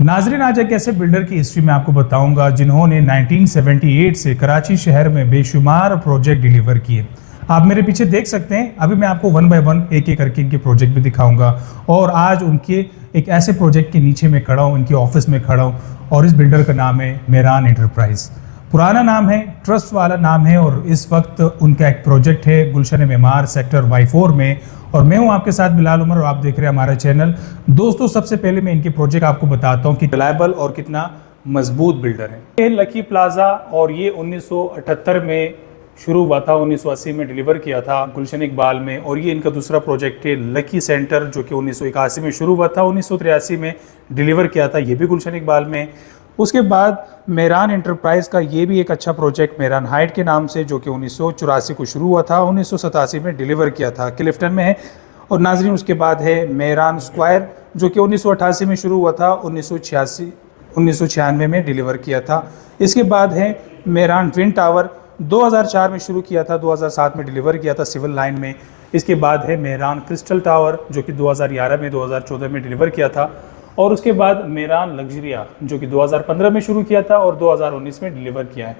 नाजरीन, आज एक ऐसे बिल्डर की हिस्ट्री में आपको बताऊंगा जिन्होंने 1978 से कराची शहर में बेशुमार प्रोजेक्ट डिलीवर किए। आप मेरे पीछे देख सकते हैं। अभी मैं आपको वन बाय वन एक एक करके इनके प्रोजेक्ट भी दिखाऊंगा और आज उनके एक ऐसे प्रोजेक्ट के नीचे में खड़ा हूँ, इनके ऑफिस में खड़ा हूँ और इस बिल्डर का नाम है मेरान एंटरप्राइज। पुराना नाम है, ट्रस्ट वाला नाम है और इस वक्त उनका एक प्रोजेक्ट है गुलशन मेमार सेक्टर Y4 में। और मैं हूं आपके साथ बिलाल उमर और आप देख रहे हैं हमारा चैनल। दोस्तों, सबसे पहले मैं इनके प्रोजेक्ट आपको बताता हूं कि रिलायबल और कितना मजबूत बिल्डर है। ये लकी प्लाजा और ये 1978 में शुरू हुआ था, 1980 में डिलीवर किया था गुलशन इकबाल में। और ये इनका दूसरा प्रोजेक्ट है लकी सेंटर, जो कि 1981 में शुरू हुआ था, 1983 में डिलीवर किया था, ये भी गुलशन इकबाल में। उसके बाद मेरान एंटरप्राइज का ये भी एक अच्छा प्रोजेक्ट मेरान हाइट के नाम से, जो कि 1984 को शुरू हुआ था, 1987 में डिलीवर किया था, क्लिफ्टन में है। और नाजरीन, उसके बाद है मेरान स्क्वायर, जो कि 1988 में शुरू हुआ था, 1996 में डिलीवर किया था। इसके बाद है मेरान ट्विन टावर, 2004 में शुरू किया था, 2007 में डिलीवर किया था सिविल लाइन में। इसके बाद है मेरान क्रिस्टल टावर, जो कि 2011 में 2014 में डिलीवर किया था। और उसके बाद मेरान लग्जरिया, जो कि 2015 में शुरू किया था और 2019 में डिलीवर किया है।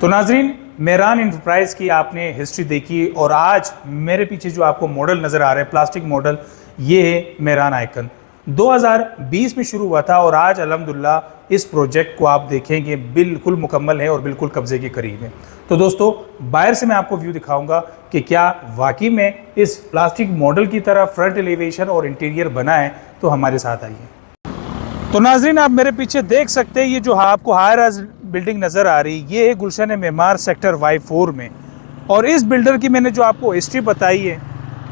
तो नाजरीन, मेरान एंटरप्राइज की आपने हिस्ट्री देखी और आज मेरे पीछे जो आपको मॉडल नज़र आ रहा है, प्लास्टिक मॉडल, ये है मेरान आइकन। 2020 में शुरू हुआ था और आज अल्हम्दुलिल्लाह इस प्रोजेक्ट को आप देखेंगे बिल्कुल मुकम्मल है और बिल्कुल कब्जे के करीब है। तो दोस्तों, बाहर से मैं आपको व्यू दिखाऊंगा कि क्या वाकई में इस प्लास्टिक मॉडल की तरह फ्रंट एलिवेशन और इंटीरियर बना है। तो हमारे साथ आइए। तो नाजरीन, आप मेरे पीछे देख सकते हैं, ये जो आपको हाई राइज बिल्डिंग नज़र आ रही, ये है गुलशन मेमार सेक्टर Y4 में। और इस बिल्डर की मैंने जो आपको हिस्ट्री बताई है,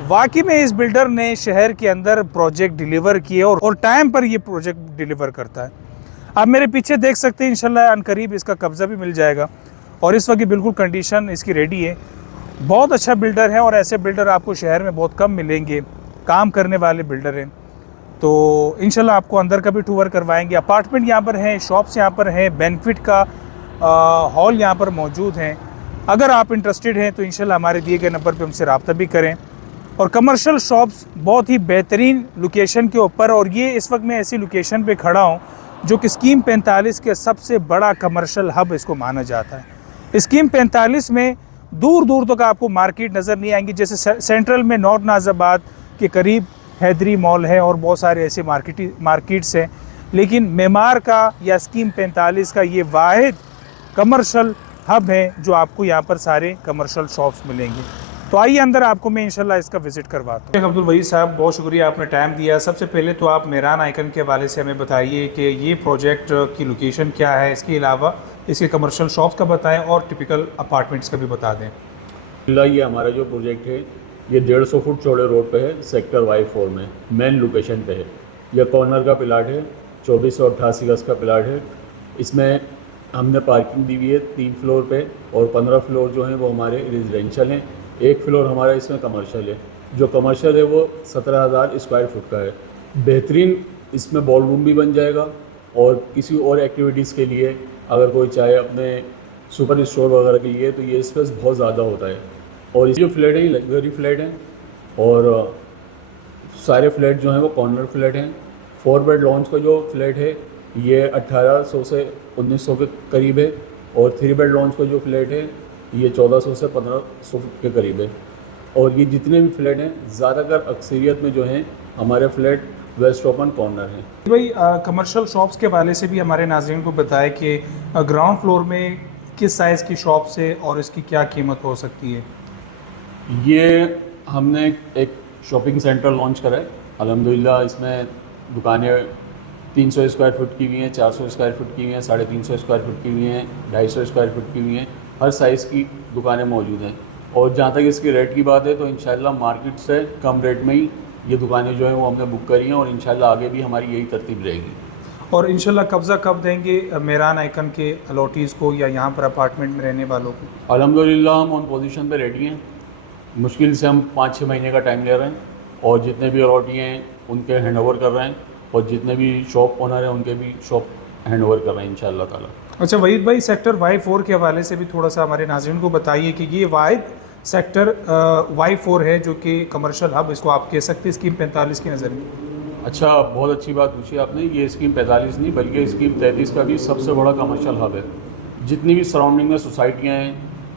वाकई में इस बिल्डर ने शहर के अंदर प्रोजेक्ट डिलीवर किए और टाइम पर ये प्रोजेक्ट डिलीवर करता है। आप मेरे पीछे देख सकते हैं, इंशाल्लाह अनकरीब इसका कब्जा भी मिल जाएगा। और इस वक्त बिल्कुल कंडीशन इसकी रेडी है। बहुत अच्छा बिल्डर है और ऐसे बिल्डर आपको शहर में बहुत कम मिलेंगे, काम करने वाले बिल्डर हैं। तो इंशाल्लाह आपको अंदर का भी टूर करवाएंगे। अपार्टमेंट यहाँ पर हैं, शॉप्स यहाँ पर हैं, बेनिफिट का हॉल यहाँ पर मौजूद हैं। अगर आप इंटरेस्टेड हैं तो इंशाल्लाह हमारे दिए गए नंबर पे हमसे रब्ता भी करें। और कमर्शियल शॉप्स बहुत ही बेहतरीन लोकेशन के ऊपर, और ये इस वक्त मैं ऐसी लोकेशन पे खड़ा हूँ जो कि स्कीम 45 के सबसे बड़ा कमर्शियल हब इसको माना जाता है। स्कीम 45 में दूर दूर तक आपको मार्केट नज़र नहीं आएंगी। जैसे सेंट्रल में नॉर्थ नाज़ाबाद के करीब हैदरी मॉल है और बहुत सारे ऐसे मार्केट्स हैं, लेकिन मेमार का या स्कीम 45 का ये वाहिद कमर्शियल हब है जो आपको यहाँ पर सारे कमर्शियल शॉप्स मिलेंगे। तो आइए अंदर आपको मैं इंशाल्लाह इसका विजिट करवाता हूँ। अब्दुल वहीद साहब, बहुत शुक्रिया, आपने टाइम दिया। सबसे पहले तो आप मेरान आइकन के हवाले से हमें बताइए कि ये प्रोजेक्ट की लोकेशन क्या है, इसके अलावा इसके कमर्शियल शॉप्स का बताएं और टिपिकल अपार्टमेंट्स का भी बता दें। ये हमारा जो प्रोजेक्ट है ये 150 फुट चौड़े रोड पे है, सेक्टर Y4 में मेन लोकेशन पे है। यह कॉर्नर का प्लाट है, 2488 गज का प्लाट है। इसमें हमने पार्किंग दी हुई है 3 फ्लोर पे और 15 फ्लोर जो हैं वो हमारे रेजिडेंशियल हैं। 1 फ्लोर हमारा इसमें कमर्शियल है। जो कमर्शियल है वो 17,000 स्क्वायर फुट का है। बेहतरीन इसमें बॉल रूम भी बन जाएगा और किसी और एक्टिविटीज़ के लिए अगर कोई चाहे अपने सुपर स्टोर वगैरह के लिए, तो ये स्पेस बहुत ज़्यादा होता है। और ये जो फ्लैट है ये लग्जरी फ्लैट हैं और सारे फ्लैट जो हैं वो कॉर्नर फ्लैट हैं। 4 बेड लॉन्च का जो फ्लैट है ये 1800 से 1900 के करीब है और 3 बेड लॉन्च का जो फ्लैट है ये 1400 से 1500 के करीब है। और ये जितने भी फ्लैट हैं ज़्यादातर अक्सरियत में जो हैं हमारे फ्लैट वेस्ट ओपन कॉर्नर हैं। भाई, कमर्शियल शॉप्स के हवाले से भी हमारे नाज़रीन को बताया कि ग्राउंड फ्लोर में किस साइज़ की शॉप्स है और इसकी क्या कीमत हो सकती है। ये हमने एक शॉपिंग सेंटर लॉन्च करा है अल्हम्दुलिल्लाह। इसमें दुकानें 300 स्क्वायर फुट की हुई हैं, 400 स्क्वायर फुट की हुई हैं, 350 स्क्वायर फुट की हुई हैं, 250 स्क्वायर फुट की हुई हैं। हर साइज़ की दुकानें मौजूद हैं। और जहाँ तक इसके रेट की बात है तो इंशाल्लाह मार्केट से कम रेट में ही ये दुकानें जो हैं वो हमने बुक करी हैं और इंशाल्लाह आगे भी हमारी यही तरतीब रहेगी। और इंशाल्लाह कब्ज़ा कब देंगे मेरान आइकन के अलॉटीज़ को या यहाँ पर अपार्टमेंट में रहने वालों को? अल्हम्दुलिल्लाह हम ऑन पोजीशन पे रेडी हैं। मुश्किल से हम 5-6 महीने का टाइम ले रहे हैं और जितने भी अलॉटी हैं उनके हैंड ओवर कर रहे हैं और जितने भी शॉप ओनर हैं उनके भी शॉप हैंड ओवर कर रहे हैं इंशाल्लाह ताला। अच्छा वहीद भाई, सेक्टर Y4 के हवाले से भी थोड़ा सा हमारे नाज़रीन को बताइए कि ये वाहिद सेक्टर Y4 है जो कि कमर्शियल हब इसको आप कह सकते हैं स्कीम 45 की नज़र में। अच्छा, बहुत अच्छी बात पूछी आपने। ये स्कीम 45 नहीं बल्कि स्कीम 33 का भी सबसे बड़ा कमर्शियल हब है। जितनी भी सराउंडिंग में सोसाइटियाँ हैं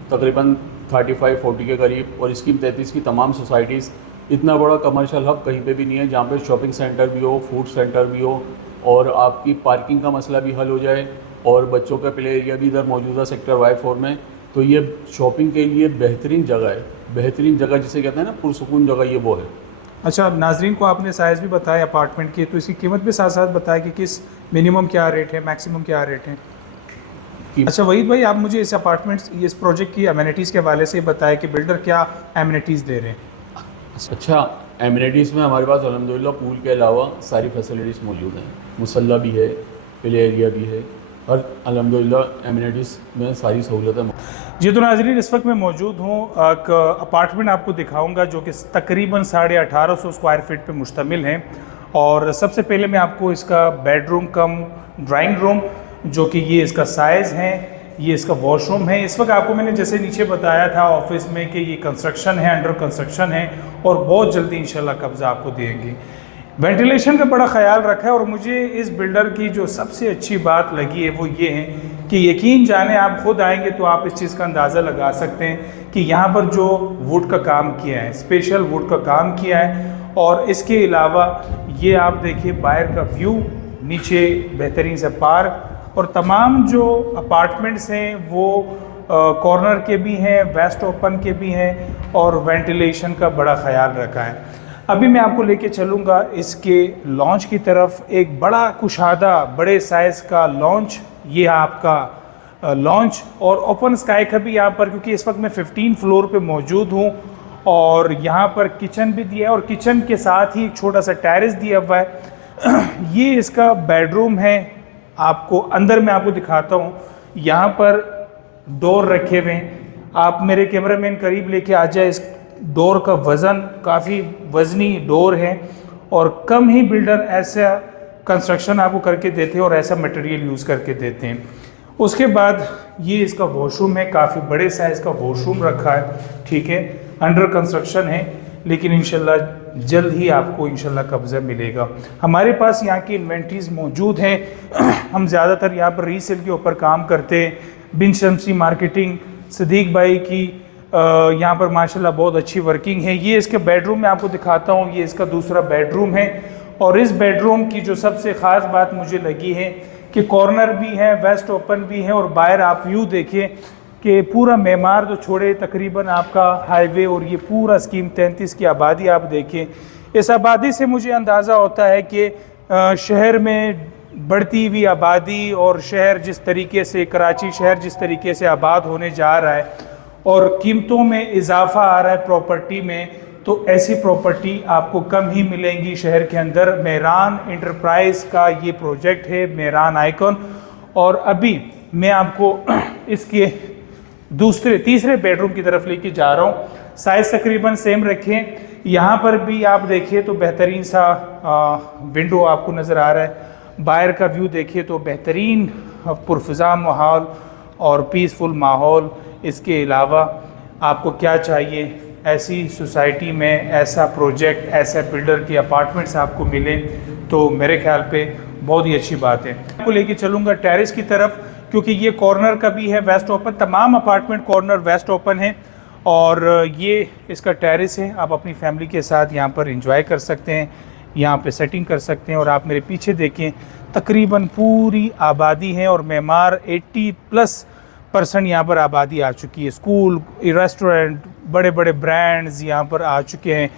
तकरीबन 35-40 के करीब, और स्कीम 33 की तमाम सोसाइटीज़, इतना बड़ा कमर्शियल हब कहीं पे भी नहीं है जहाँ पे शॉपिंग सेंटर भी हो, फूड सेंटर भी हो, और आपकी पार्किंग का मसला भी हल हो जाए, और बच्चों का प्ले एरिया भी इधर मौजूदा सेक्टर Y4 में। तो ये शॉपिंग के लिए बेहतरीन जगह है। बेहतरीन जगह जिसे कहते हैं ना, पुरसुकून जगह, ये वो है। अच्छा, नाजरीन को आपने साइज़ भी बताया अपार्टमेंट की, तो इसकी कीमत भी साथ साथ बताया कि किस मिनिमम क्या रेट है, मैक्सिमम क्या रेट है। अच्छा वहीद भाई, आप मुझे इस अपार्टमेंट, इस प्रोजेक्ट की एमिनिटीज़ के हवाले से बताया कि बिल्डर क्या एमिनिटीज़ दे रहे हैं। अच्छा, एमिनिटीज़ में हमारे पास अल्हम्दुलिल्लाह पूल के अलावा सारी फैसिलिटीज़ मौजूद हैं। मुसल्ला भी है, प्ले एरिया भी है, और अल्हम्दुलिल्लाह एमिनिटीज़ में सारी सहूलतें। जी तो नाज़रीन, इस वक्त मैं मौजूद हूँ एक अपार्टमेंट आपको दिखाऊंगा जो कि तकरीबन 1850 स्क्वायर फीट पे मुश्तमिल है। और सबसे पहले मैं आपको इसका बेडरूम कम ड्राइंग रूम, जो कि ये इसका साइज़ है, ये इसका वॉशरूम है। इस वक्त आपको मैंने जैसे नीचे बताया था ऑफिस में कि ये कंस्ट्रक्शन है, अंडर कंस्ट्रक्शन है, और बहुत जल्दी इंशाल्लाह कब्ज़ा आपको देंगे। वेंटिलेशन का बड़ा ख्याल रखा है, और मुझे इस बिल्डर की जो सबसे अच्छी बात लगी है वो ये है कि यकीन जाने, आप खुद आएंगे तो आप इस चीज़ का अंदाज़ा लगा सकते हैं कि यहाँ पर जो वुड का काम किया है, स्पेशल वुड का काम किया है। और इसके अलावा ये आप देखिए बाहर का व्यू, नीचे बेहतरीन से पार्क, और तमाम जो अपार्टमेंट्स हैं वो कॉर्नर के भी हैं, वेस्ट ओपन के भी हैं, और वेंटिलेशन का बड़ा ख्याल रखा है। अभी मैं आपको लेके चलूँगा इसके लॉन्च की तरफ। एक बड़ा कुशादा बड़े साइज़ का लॉन्च, ये आपका लॉन्च, और ओपन स्काई का भी यहाँ पर, क्योंकि इस वक्त मैं 15 फ्लोर पे मौजूद हूँ, और यहाँ पर किचन भी दिया है, और किचन के साथ ही एक छोटा सा टेरेस दिया हुआ है। ये इसका बेडरूम है। आपको अंदर मैं आपको दिखाता हूँ, यहाँ पर डोर रखे हुए हैं। आप मेरे कैमरामैन करीब लेके आ जाए। इस डोर का वज़न, काफ़ी वज़नी डोर है, और कम ही बिल्डर ऐसा कंस्ट्रक्शन आपको करके देते हैं और ऐसा मटेरियल यूज़ करके देते हैं। उसके बाद ये इसका वॉशरूम है, काफ़ी बड़े साइज़ का वॉशरूम रखा है, ठीक है, अंडर कंस्ट्रक्शन है, लेकिन इंशाल्लाह जल्द ही आपको इंशाल्लाह कब्ज़ा मिलेगा। हमारे पास यहाँ की इन्वेंट्रीज़ मौजूद हैं। हम ज़्यादातर यहाँ पर रीसेल के ऊपर काम करते हैं। बिन शमसी मार्केटिंग सदीक भाई की यहाँ पर माशाल्लाह बहुत अच्छी वर्किंग है। ये इसके बेडरूम में आपको दिखाता हूँ, ये इसका दूसरा बेडरूम है। और इस बेडरूम की जो सबसे ख़ास बात मुझे लगी है कि कॉर्नर भी है, वेस्ट ओपन भी है, और बाहर आप व्यू देखिए कि पूरा मेमार तो छोड़े, तकरीबन आपका हाईवे और ये पूरा स्कीम 33 की आबादी आप देखें। इस आबादी से मुझे अंदाज़ा होता है कि शहर में बढ़ती हुई आबादी, और शहर जिस तरीके से, कराची शहर जिस तरीके से आबाद होने जा रहा है, और कीमतों में इजाफा आ रहा है प्रॉपर्टी में, तो ऐसी प्रॉपर्टी आपको कम ही मिलेंगी शहर के अंदर। मेहरान इंटरप्राइज का ये प्रोजेक्ट है, मेहरान आइकॉन। और अभी मैं आपको इसके तीसरे बेडरूम की तरफ लेके जा रहा हूँ। साइज़ तकरीबन सेम रखें। यहाँ पर भी आप देखिए तो बेहतरीन सा विंडो आपको नज़र आ रहा है। बाहर का व्यू देखिए तो बेहतरीन पुरफ़िज़ा माहौल और पीसफुल माहौल। इसके अलावा आपको क्या चाहिए, ऐसी सोसाइटी में ऐसा प्रोजेक्ट, ऐसा बिल्डर के अपार्टमेंट्स आपको मिले तो मेरे ख्याल पे बहुत ही अच्छी बात है। आपको लेके चलूँगा टेरेस की तरफ, क्योंकि ये कॉर्नर का भी है वेस्ट ओपन। तमाम अपार्टमेंट कॉर्नर वेस्ट ओपन है, और ये इसका टेरेस है। आप अपनी फैमिली के साथ यहाँ पर एंजॉय कर सकते हैं, यहाँ पे सेटिंग कर सकते हैं। और आप मेरे पीछे देखें, तकरीबन पूरी आबादी है, और मेमार 80+ % यहाँ पर आबादी आ चुकी है। स्कूल, रेस्टोरेंट, बड़े बड़े ब्रांड्स यहाँ पर आ चुके हैं।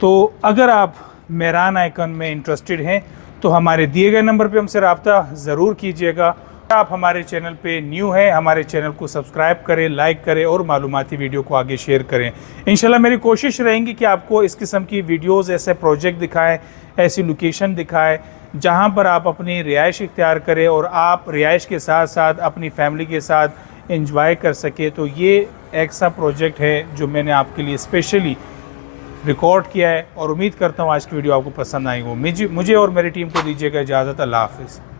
तो अगर आप मेहरान आइकन में इंटरेस्टेड हैं तो हमारे दिए गए नंबर पे हमसे रब्ता ज़रूर कीजिएगा। आप हमारे चैनल पे न्यू हैं, हमारे चैनल को सब्सक्राइब करें, लाइक करें, और मालूमाती वीडियो को आगे शेयर करें। इंशाल्लाह मेरी कोशिश रहेंगी कि आपको इस किस्म की वीडियोस, ऐसे प्रोजेक्ट दिखाएं, ऐसी लोकेशन दिखाएं जहां पर आप अपनी रिहाइश इख्तियार करें, और आप रिहाइश के साथ साथ अपनी फैमिली के साथ एंजॉय कर सके। तो ये एक सा प्रोजेक्ट है जो मैंने आपके लिए स्पेशली रिकॉर्ड किया है, और उम्मीद करता हूँ आज की वीडियो आपको पसंद आई हो। मुझे और मेरी टीम को दीजिएगा इजाज़त। अल्लाह हाफ़िज़।